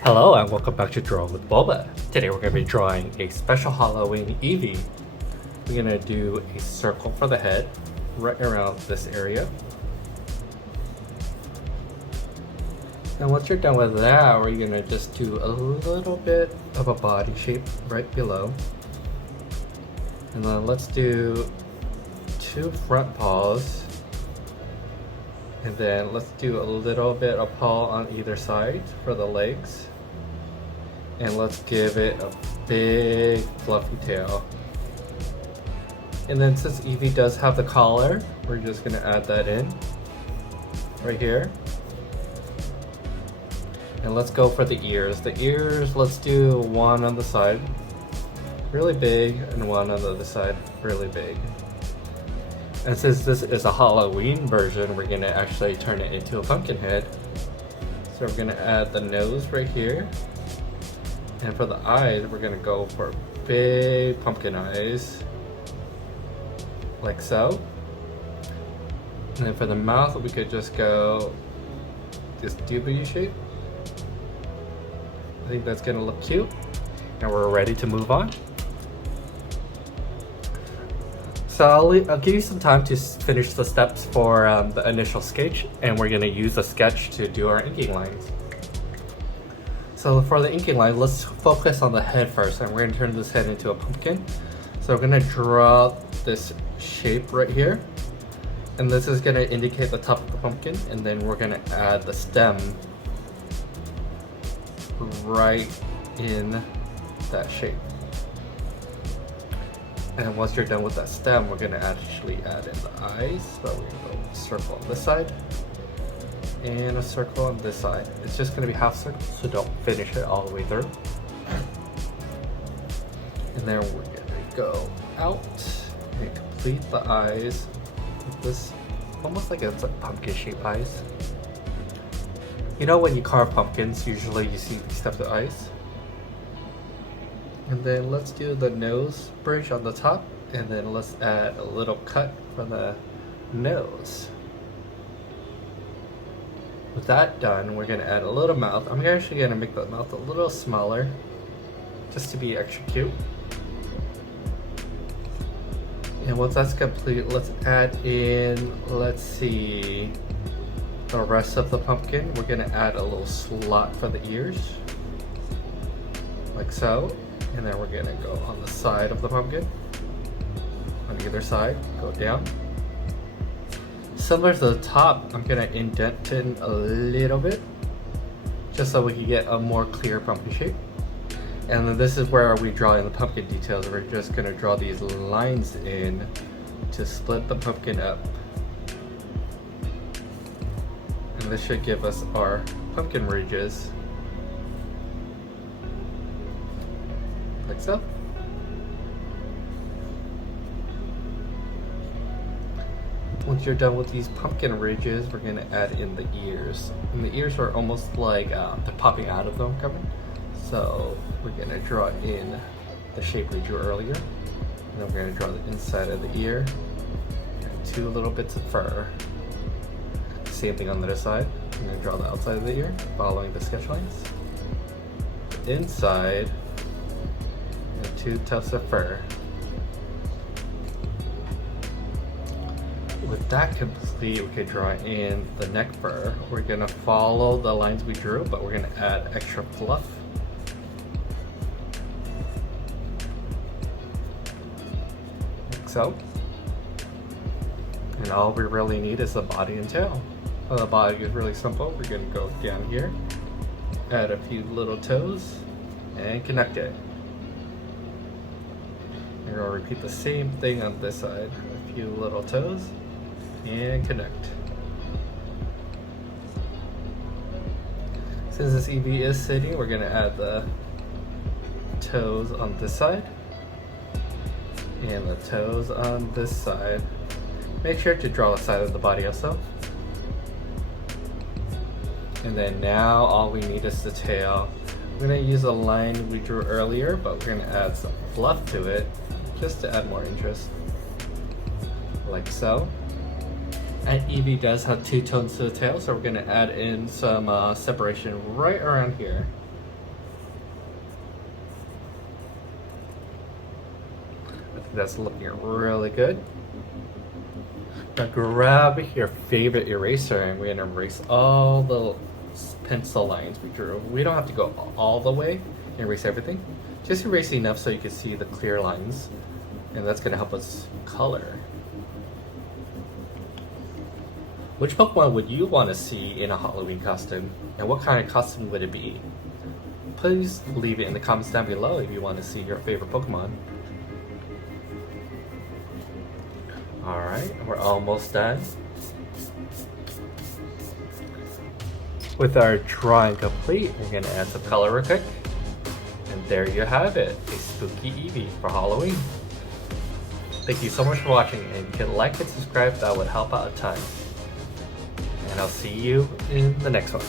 Hello and welcome back to Drawing with Boba. Today we're going to be drawing a special Halloween Eevee. We're going to do a circle for the head right around this area. And once you're done with that, we're going to just do a little bit of a body shape right below. And then let's do 2 front paws. And then let's do a little bit of paw on either side for the legs. And let's give it a big fluffy tail. And then since Eevee does have the collar, we're just gonna add that in right here. And let's go for the ears. The ears, let's do 1 on the side, really big, and 1 on the other side, really big. And since this is a Halloween version, we're gonna actually turn it into a pumpkin head. So we're gonna add the nose right here. And for the eyes, we're gonna go for big pumpkin eyes, like so. And then for the mouth, we could just go this W shape. I think that's gonna look cute. And we're ready to move on. So I'll give you some time to finish the steps for the initial sketch, and we're going to use a sketch to do our inking lines. So for the inking line, let's focus on the head first, and we're going to turn this head into a pumpkin. So we're going to draw this shape right here, and this is going to indicate the top of the pumpkin, and then we're going to add the stem right in that shape. And once you're done with that stem, we're gonna actually add in the eyes. So we're gonna go a circle on this side and a circle on this side. It's just gonna be half circles, so don't finish it all the way through. And then we're gonna go out and complete the eyes with this, almost like it's like pumpkin shaped eyes. You know when you carve pumpkins, usually you see these types of eyes. And then let's do the nose bridge on the top, and then let's add a little cut for the nose. With that done, we're gonna add a little mouth. I'm actually gonna make the mouth a little smaller, just to be extra cute. And once that's complete, let's add in, let's see, the rest of the pumpkin. We're gonna add a little slot for the ears, like so. And then we're gonna go on the side of the pumpkin, on either side, go down. Similar to the top, I'm gonna indent in a little bit, just so we can get a more clear pumpkin shape. And then this is where we draw in the pumpkin details. We're just gonna draw these lines in to split the pumpkin up. And this should give us our pumpkin ridges. Like so. Once you're done with these pumpkin ridges, we're gonna add in the ears. And the ears are almost like they're popping out of them coming. So we're gonna draw in the shape we drew earlier. And then we're gonna draw the inside of the ear and 2 little bits of fur. Same thing on the other side. I'm gonna draw the outside of the ear, following the sketch lines. The inside. 2 tufts of fur. With that complete, we can draw in the neck fur. We're gonna follow the lines we drew, but we're gonna add extra fluff. Like so. And all we really need is the body and tail. Well, the body is really simple. We're gonna go down here, add a few little toes, and connect it. We're going to repeat the same thing on this side. A few little toes and connect. Since this Eevee is sitting, we're going to add the toes on this side and the toes on this side. Make sure to draw the side of the body also. And then now all we need is the tail. We're going to use a line we drew earlier, but we're going to add some fluff to it, just to add more interest, like so. And Eevee does have 2 tones to the tail, so we're going to add in some separation right around here. That's looking really good. Now grab your favorite eraser and we're gonna erase all the pencil lines we drew. We don't have to go all the way and erase everything. Just erase enough so you can see the clear lines, and that's gonna help us color. Which Pokemon would you want to see in a Halloween costume, and what kind of costume would it be? Please leave it in the comments down below if you want to see your favorite Pokemon. Alright, we're almost done. With our drawing complete, we're going to add some color real quick. And there you have it, a spooky Eevee for Halloween. Thank you so much for watching, and if you can like and subscribe, that would help out a ton. And I'll see you in the next one.